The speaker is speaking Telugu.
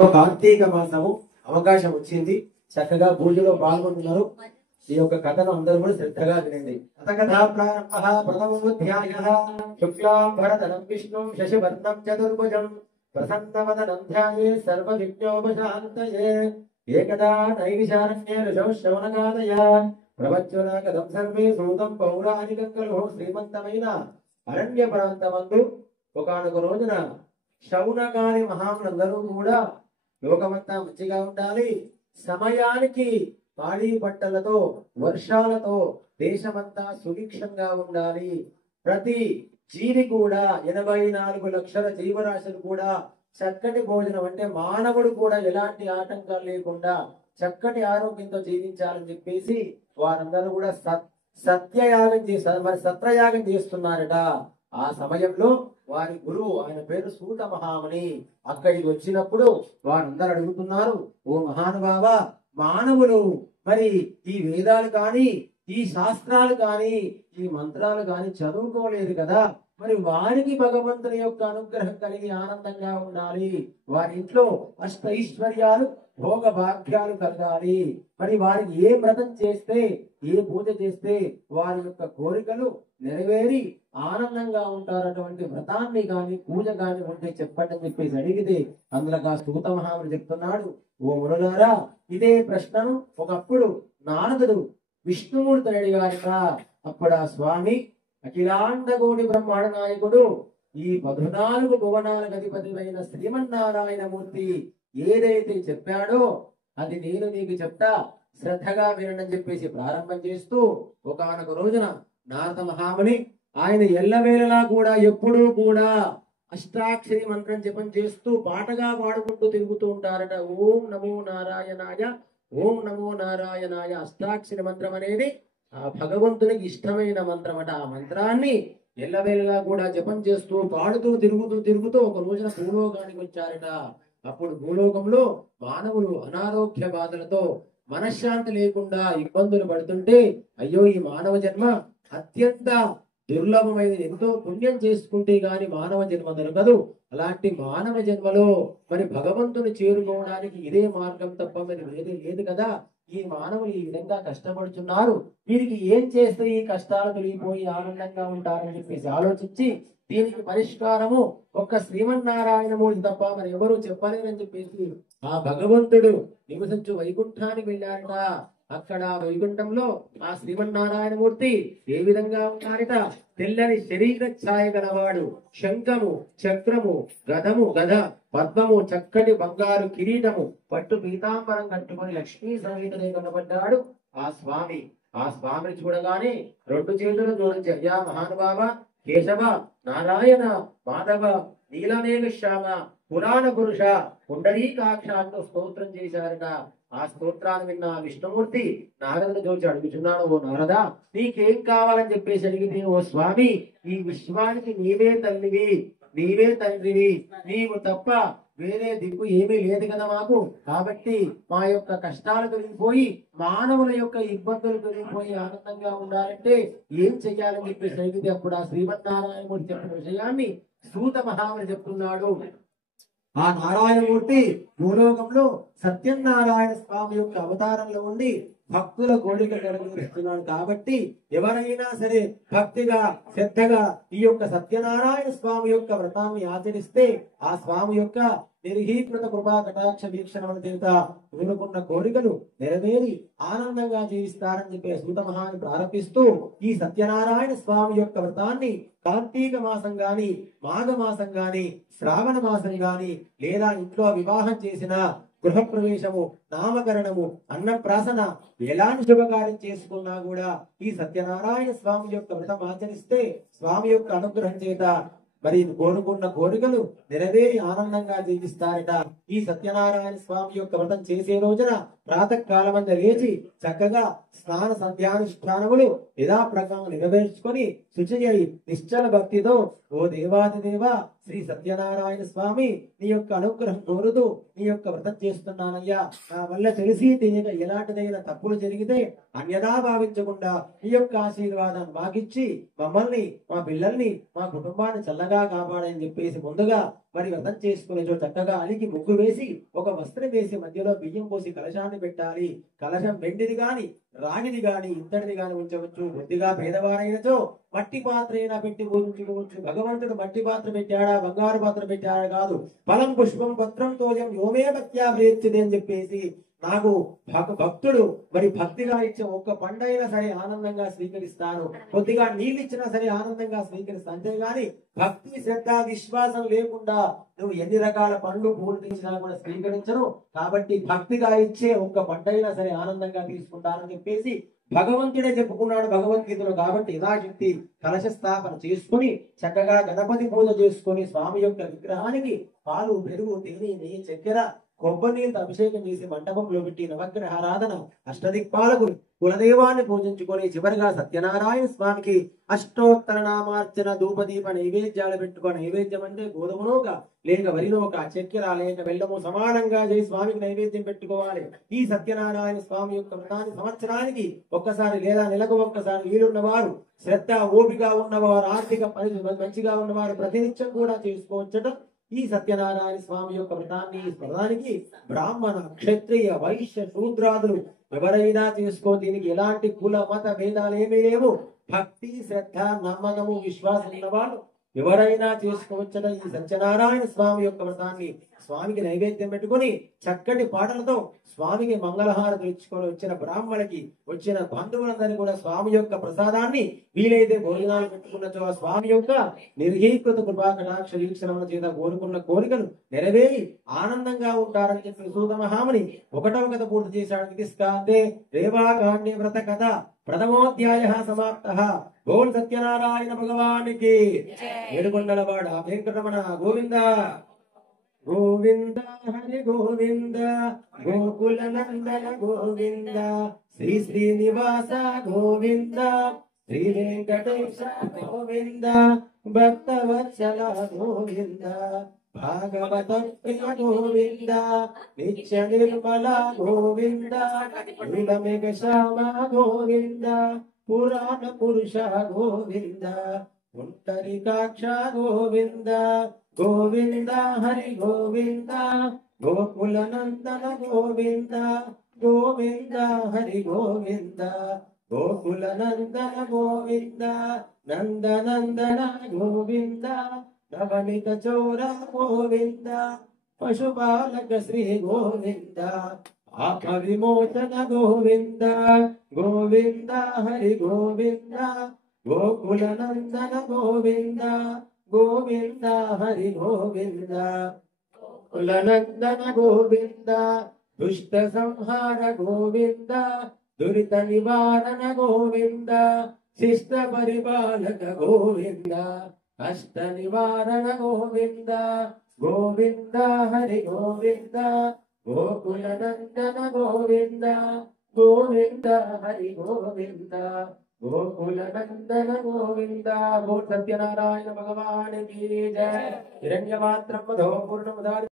కార్తీక మాసము అవకాశం వచ్చింది, చక్కగా పూజలో పాల్గొంటున్నారు. ఈ యొక్క కథను అందరూ కూడా శ్రద్ధగా వినండి. కథా ప్రారంభ ప్రథమోధ్యాయః శుక్లాంబరధరం విష్ణుం శశివర్ణం చతుర్భుజం ప్రసన్నవదనం ధ్యాయే సర్వవిఘ్నోపశాంతయే ఏకదా నైవిశారణ్యే ఋషో శ్రవణకాలయ ప్రవచ్చునాగదం సర్వే సూతం పౌరాణికం కలుః. శ్రీమంతమైన అరణ్య ప్రాంతమందు ఒకానొక రోజున శౌనకాని మహాములందరూ కూడా లోకమంతా మంచిగా ఉండాలి, సమయానికి పాడి బట్టలతో వర్షాలతో దేశమంతా సుభిక్షంగా ఉండాలి, ప్రతి జీవి కూడా 84 లక్షల జీవరాశులు కూడా చక్కటి భోజనం అంటే మానవుడు కూడా ఎలాంటి ఆటంకాలు లేకుండా చక్కటి ఆరోగ్యంతో జీవించాలని చెప్పేసి వారందరూ కూడా సత్రయాగం చేస్తున్నారట. ఆ సమయంలో వారి గురువు, ఆయన పేరు సూత మహాముని, అక్కడికి వచ్చినప్పుడు వారందరూ అడుగుతున్నారు, ఓ మహానుభావ, మానవులు మరి ఈ వేదాలు కానీ ఈ శాస్త్రాలు కానీ ఈ మంత్రాలు కానీ చదువుకోలేదు కదా, మరి వారికి భగవంతుని యొక్క అనుగ్రహం కలిగి ఆనందంగా ఉండాలి, వారి ఇంట్లో అష్టైశ్వర్యాలు భోగ భాగ్యాలు కలగాలి, మరి వారికి ఏ వ్రతం చేస్తే ఏ పూజ చేస్తే వారి యొక్క కోరికలు నెరవేరి ఆనందంగా ఉంటారటువంటి వ్రతాన్ని గాని పూజ గాని ఉంటే చెప్పండి అని చెప్పేసి అడిగితే అందులో సూత మహాముని చెప్తున్నాడు, ఓ మునులారా, ఇదే ప్రశ్నను ఒకప్పుడు నారదుడు విష్ణుమూర్తిని అడిగారట. అప్పుడు ఆ స్వామి అఖిలాండకోటి బ్రహ్మాండ నాయకుడు ఈ 14 భువనాలకు అధిపతివైన శ్రీమన్నారాయణ మూర్తి ఏదైతే చెప్పాడో అది నేను నీకు చెప్తా, శ్రద్ధగా వినని చెప్పేసి ప్రారంభం చేస్తూ ఒకానొక రోజున నారద మహాముని ఆయన ఎల్లవేళలా కూడా ఎప్పుడూ కూడా అష్టాక్షరి మంత్రం జపం చేస్తూ పాటగా పాడుకుంటూ తిరుగుతూ ఉంటారట. ఓం నమో నారాయణాయ, ఓం నమో నారాయణాయ. అష్టాక్షరి మంత్రం అనేది ఆ భగవంతునికి ఇష్టమైన మంత్రం అట. ఆ మంత్రాన్ని ఎల్లవేళలా కూడా జపం చేస్తూ పాడుతూ తిరుగుతూ ఒక రోజున భూలోకానికి వచ్చారట. అప్పుడు భూలోకంలో మానవులు అనారోగ్య బాధలతో మనశ్శాంతి లేకుండా ఇబ్బందులు పడుతుంటే, అయ్యో ఈ మానవ జన్మ అత్యంత దుర్లభమైన, ఎంతో పుణ్యం చేసుకుంటే గాని మానవ జన్మ దొరకదు, అలాంటి మానవ జన్మలో మరి భగవంతుని చేరుకోవడానికి ఇదే మార్గం తప్ప మరి వేరే లేదు కదా, ఈ మానవులు ఈ విధంగా కష్టపడుతున్నారు, వీరికి ఏం చేస్తే ఈ కష్టాలు తొలగిపోయి ఆనందంగా ఉంటారని చెప్పేసి ఆలోచించి దీనికి పరిష్కారము ఒక్క శ్రీమన్నారాయణమూర్తి తప్ప మరి ఎవరు చెప్పలేరని చెప్పేసి ఆ భగవంతుడు నివసించు వైకుంఠానికి వెళ్ళారట. అక్కడ వైకుంఠంలో ఆ శ్రీమన్నారాయణమూర్తి ఏ విధంగా ఉన్నారట, తెల్లని శరీర ఛాయ గలవాడు, శంఖము చక్రము గద పద్మము చక్కటి బంగారు కిరీటము పట్టు పీతాంబరం కట్టుకొని లక్ష్మీ సమేతుడే కనబడ్డాడు ఆ స్వామి. ఆ స్వామిని చూడగానే 2 చేతులు జోడించి, అయ్యా మహానుభావ, కేశవ, నారాయణ, మాధవ, నీలమేఘ శ్యామ, పురాణ పురుష, పుండరీకాక్ష అంటూ స్తోత్రం చేశారట. ఆ స్తోత్రాన్ని విన్న విష్ణుమూర్తి నారదుని చూసి అడుగుతున్నాడు, ఓ నారదా, నీకేం కావాలని చెప్పేసి అడిగితే, ఓ స్వామి, ఈ విశ్వానికి నీవే తల్లివి, నీవే తండ్రివి, నీవు తప్ప వేరే దిక్కు ఏమీ లేదు కదా మాకు, కాబట్టి మా యొక్క కష్టాలు తొలగిపోయి మానవుల యొక్క ఇబ్బందులు తొలగిపోయి ఆనందంగా ఉండాలంటే ఏం చెయ్యాలని చెప్పేసి అడిగితే అప్పుడు ఆ శ్రీమన్నారాయణమూర్తి చెప్పిన విషయాన్ని సూత మహాముని చెప్తున్నాడు. ఆ నారాయణమూర్తి భూలోకంలో సత్యనారాయణ స్వామి యొక్క అవతారంలో ఉండి భక్తుల కోరిక నెరవేరుస్తున్నాడు. కాబట్టి ఎవరైనా సరే భక్తిగా శ్రద్ధగా ఈ యొక్క సత్యనారాయణ స్వామి యొక్క వ్రతాన్ని ఆచరిస్తే ఆ స్వామి యొక్క నిర్హీకృత కృపా కటాక్ష వీక్షణముల చేత కోరుకున్న కోరికలు నెరవేరి ఆనందంగా జీవిస్తారని చెప్పే సూత మహాన్ని ప్రారంభిస్తూ ఈ సత్యనారాయణ స్వామి యొక్క వ్రతాన్ని కార్తీక మాసం గాని, మాఘ మాసం గాని, శ్రావణ మాసం గాని, లేదా ఇంట్లో వివాహం చేసిన గృహప్రవేశము, నామకరణము, అన్నప్రాసన ఎలాంటి శుభకార్యం చేసుకున్నా కూడా ఈ సత్యనారాయణ స్వామి యొక్క వ్రతం ఆచరిస్తే స్వామి యొక్క అనుగ్రహం చేత మరి కోరుకున్న కోరికలు నెరవేరి ఆనందంగా జీవిస్తారట. ఈ సత్యనారాయణ స్వామి యొక్క వ్రతం చేసే రోజున ప్రాతకాలమందు లేచి చక్కగా స్నాన సంధ్యానుష్ఠానములు యథాప్రకారం నెరవేర్చుకొని శుచి అయి నిశ్చల భక్తితో, ఓ దేవాదిదేవ శ్రీ సత్యనారాయణ స్వామి, నీ యొక్క అనుగ్రహం కోరుతూ నీ యొక్క వ్రతం చేస్తున్నానయ్యా, నా వల్ల తెలిసి తెలియక ఎలాంటిదైనా తప్పులు జరిగితే అన్యదా భావించకుండా నీ యొక్క ఆశీర్వాదాన్ని మాకిచ్చి మమ్మల్ని, మా పిల్లల్ని, మా కుటుంబాన్ని చల్లగా కాపాడని చెప్పేసి ముందుగా మరి వ్రతం చేసుకునే చోట చక్కగా అలికి ముగ్గు వేసి ఒక వస్త్రం వేసి మధ్యలో బియ్యం పోసి కలశాన్ని పెట్టాలి. కలశం వెండిది గాని రాగిది గాని ఇత్తడిది గాని ఉంచవచ్చు. కొద్దిగా పేదవారైనచో మట్టి పాత్ర అయినా పెట్టి పూజించుకోవచ్చు. భగవంతుడు మట్టి పాత్ర పెట్టాడా బంగారు పాత్ర పెట్టాడా కాదు, ఫలం పుష్పం పత్రం తోయం యోమే భక్త్యా ప్రేర్చిది అని చెప్పేసి నాకు భక్తుడు మరి భక్తిగా ఇచ్చే ఒక్క పండైనా సరే ఆనందంగా స్వీకరిస్తాను, కొద్దిగా నీళ్ళు ఇచ్చినా సరే ఆనందంగా స్వీకరిస్తాను. అంతేగాని భక్తి శ్రద్ధ విశ్వాసం లేకుండా నువ్వు ఎన్ని రకాల పండ్లు పూలు తెచ్చినా కూడా స్వీకరించను. కాబట్టి భక్తిగా ఇచ్చే ఒక్క పండైనా సరే ఆనందంగా తీసుకుంటానని చెప్పేసి భగవంతుడే చెప్పుకున్నాడు భగవద్గీతలో. కాబట్టి యథాశక్తి కలశ స్థాపన చేసుకుని చక్కగా గణపతి పూజ చేసుకుని స్వామి యొక్క విగ్రహానికి పాలు పెరుగు తేనె నెయ్యి చక్కెర కొబ్బరి నీళ్ళతో అభిషేకం చేసి మంటపంలో పెట్టి నవగ్రహారాధన అష్టదిక్పాలకులు కులదైవాన్ని పూజించుకొని చివరిగా సత్యనారాయణ స్వామికి అష్టోత్తర నామార్చన ధూపదీప నైవేద్యాలు పెట్టుకొని, నైవేద్యం అంటే గోధుమనోక లేక వరినోక చక్కెర లేక బెల్లము సమానంగా చేసి స్వామికి నైవేద్యం పెట్టుకోవాలి. ఈ సత్యనారాయణ స్వామి యొక్క వ్రతాన్ని సంవత్సరానికి ఒక్కసారి లేదా నెలకు ఒక్కసారి వీలున్నవారు, శ్రద్ధ ఓపిక ఉన్నవారు, ఆర్థిక పరిస్థితి మంచిగా ఉన్నవారు ప్రతినిత్యం కూడా చేసుకోవచ్చట. ఈ సత్యనారాయణ స్వామి యొక్క వ్రతానికి బ్రాహ్మణ క్షత్రియ వైశ్య శూద్రాదులు ఎవరైనా చేసుకో. దీనికి ఎలాంటి కుల మత భేదాలు ఏమీ లేవు. భక్తి శ్రద్ధ నమ్మకము విశ్వాసం ఉన్నవాళ్ళు ఎవరైనా చేసుకోవచ్చట. ఈ సత్యనారాయణ స్వామి యొక్క వ్రతాన్ని స్వామికి నైవేద్యం పెట్టుకుని చక్కటి పాటలతో స్వామికి మంగళహారతులు ఇచ్చుకొని వచ్చిన బ్రాహ్మణులకి వచ్చిన బంధువులందరినీ కూడా స్వామి యొక్క ప్రసాదాన్ని వీలైతే భోజనాలు పెట్టుకున్నచో ఆ స్వామి యొక్క నిర్హీకృత కృపా కటాక్ష వీక్షణముల చేత కోరుకున్న కోరికలు నెరవేరి ఆనందంగా ఉంటారని చెప్పి సూత మహాముని 1వ కథ పూర్తి చేశాడు. ఇది రేవాకాండే వ్రత కథ ప్రథమోధ్యాయ సమాప్త. గోల్ సత్యనారాయణ భగవానికి ఏడుకొండలవాడ వెంకటరమణ గోవింద గోవింద హరి గోవింద గోకుల నందన గోవింద శ్రీ శ్రీనివాస గోవింద శ్రీ వెంకటేశ గోవింద భక్తవత్సల గోవింద భాగవత ప్రియ గోవింద నిత్య నిర్మల గోవింద నీలమేఘ శ్యామ గోవింద పురాణ పురుష గోవింద పుండరీకాక్ష గోవింద గోవింద హరి గోవింద గోకుల నందన గోవింద గోవింద హరి గోవింద గోకుల నందన గోవింద నందనందన గోవింద నవనిత చోర గోవింద పశుపాలక శ్రీ గోవింద ఆప విమోచన గోవింద గోవింద హరి గోవింద గోకుల నందన గోవింద గోవింద హరి గోవింద కుల నందన గోవింద దుష్ట సంహార గోవింద దురిత నివారణ గోవింద శిష్ట పరిపాలక గోవింద కష్ట నివారణ గోవింద గోవింద హరి గోవింద గోకుల నందన గోవింద గోవింద హరి గోవింద గోకుల నందన గోవింద. గో సత్యనారాయణ భగవాన్ की जय. హిరణ్యపాత్రం మధో పూర్ణముదారి